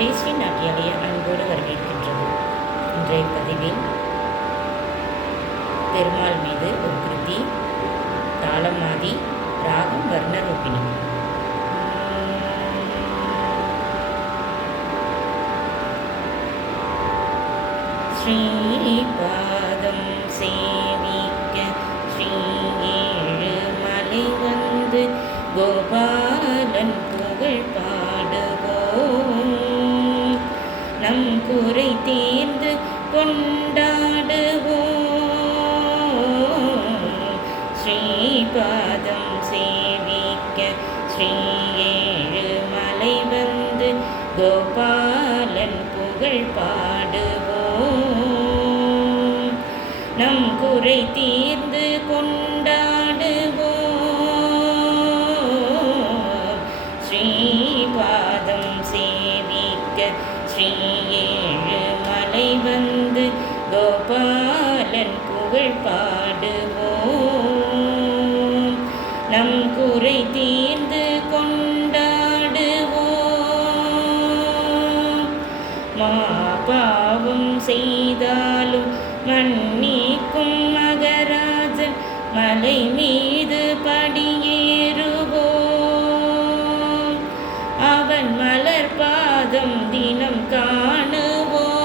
ஜெயஸ்ரீ நாட்டியாலய அன்போடு வரவேற்கின்றது. இன்றைய பதிவில் பெருமாள் மீது ஒரு கிருதி, தாளமாதி, ராகம் வர்ணரூபிணி. ஸ்ரீபாதம் சேவிக்க ஸ்ரீ மலை வந்து கோபாலன் புகழ் பாடுவோம். நம் குறை தீர்ந்து கொண்டாடுவோம். ஸ்ரீபாதம் சேவிக்க ஸ்ரீ மலை வந்து கோபாலன் புகழ் பாடுவோம். நம் குறை தீர்ந்து கொண்டாடுவோம். ஸ்ரீபாதம் சேவிக்க ஸ்ரீ மலை வந்து கோபாலன் புகழ் பாடுவோம். நம் குறை தீர்ந்து கொண்டாடுவோம். மாபாவம் செய்தாலும் மன்னிக்கும் மகராஜன் மலை மீது படியேறுவோம். அவன் மலர் பாதம் தினம் காணுவோம்.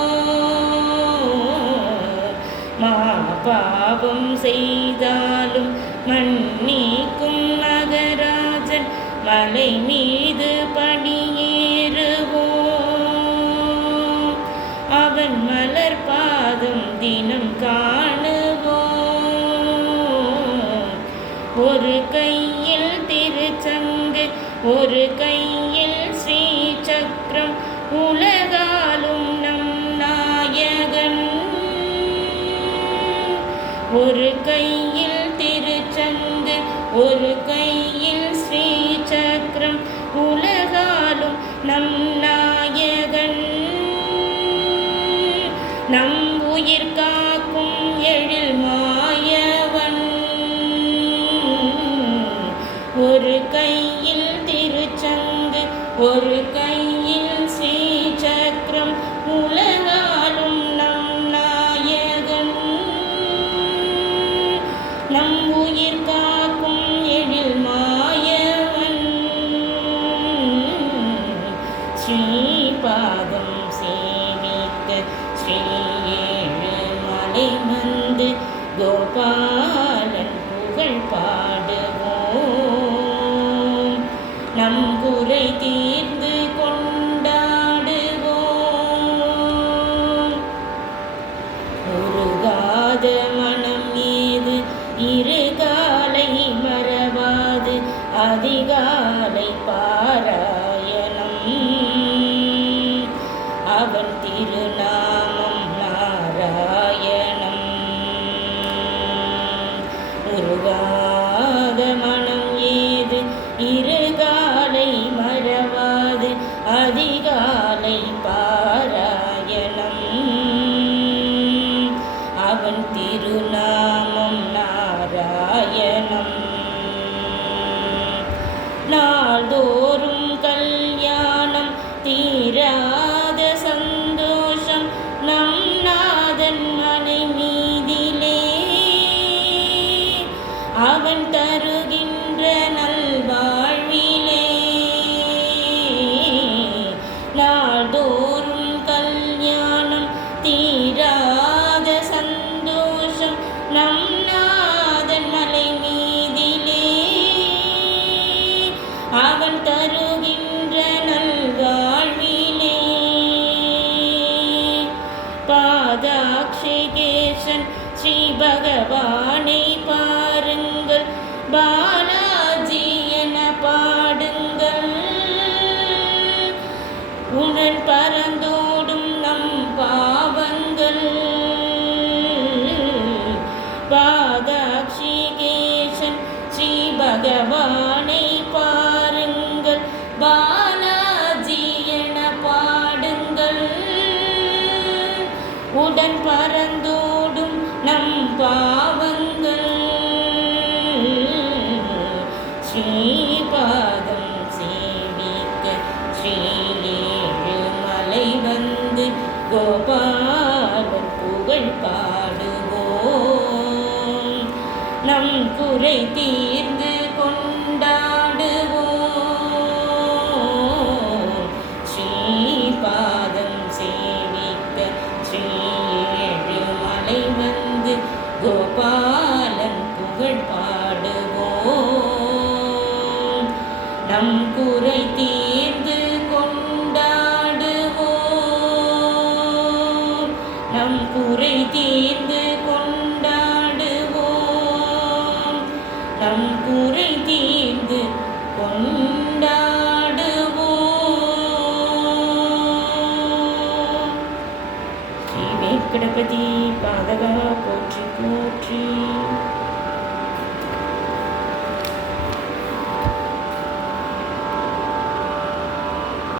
மாபாவம் செய்தாலும் மன்னிக்கும் மகராஜன் மலை மீது படியேறுவோம். அவன் மலர் பாதம் தினம் காணுவோம். ஒரு கையில் திருச்சங்கு, ஒரு கையில் ஸ்ரீ சக்கரம், உலகாலும் நம் நாயகன். ஒரு கையில் திருச்சங்கு, ஒரு கையில் ஸ்ரீ சக்கரம், உலகாலும் நம் நாயகன். நம் உயிர் காக்கும் எழில் மாயவன். ஒரு கையில் திருச்சங்கு, ஒரு கையில் ஸ்ரீ சக்கரம், உலகாலும் நம் நாயகன். நம் உயிர் காக்கும் எழில் மாயவன். ஸ்ரீபாதம் சேவிக்க ஸ்ரீ மலை வந்து கோபாலன் புகழ் பாடுவோம். நம் குறை தீர்ந்து கொண்டாடுவோம். உருகாத மனம் மீது இருகாலை மறவாது அதிகாலை பாராயணம். அவன் திருநாமம் நாராயணம். உருகாத மனம் ஏது இருகாலை மறவாது அதிகாலை பாராயணம். அவன் திருநாமம் நாராயணம். நாள்தோறும் கல்யாணம் தீராத சந்தோஷம் நம் நாதன் மலை மீதிலே. அவன் தருகின்ற நல்வாழ்விலே. நாள்தோறும் கல்யாணம் தீராத சந்தோஷம் நம் நாதன் மலை மீதிலே. அவன் தருகின்ற நல்வாழ்விலே. பாதாக்ஷிகேசன் ஸ்ரீ பகவானை பாருங்கள், பாலாஜி என பாடுங்கள். உடன் பறந்தோடும் நம் பாவங்கள். பாதாக்ஷிகேசன் ஸ்ரீ பகவானை பாருங்கள், பாலாஜி என பாடுங்கள். உடன் பறந்தோடும் நம் பாவங்கள். ஸ்ரீபாதம் சேவிக்க ஸ்ரீ குறை தீர்ந்து கொண்டாடுவோம். ஸ்ரீபாதம் சேவிக்க ஸ்ரீஏழுமலை வந்து கோபாலன் புகழ் பாடுவோம். நம் குறை தீர்ந்து கொண்டாடுவோம். நம் குறை தீர்ந்து கொண்டாடுவோம். நம் குறை தீர்ந்து கொண்டாடுவோம். ஸ்ரீ வெங்கடபதி பாதகா போற்றி போற்றி.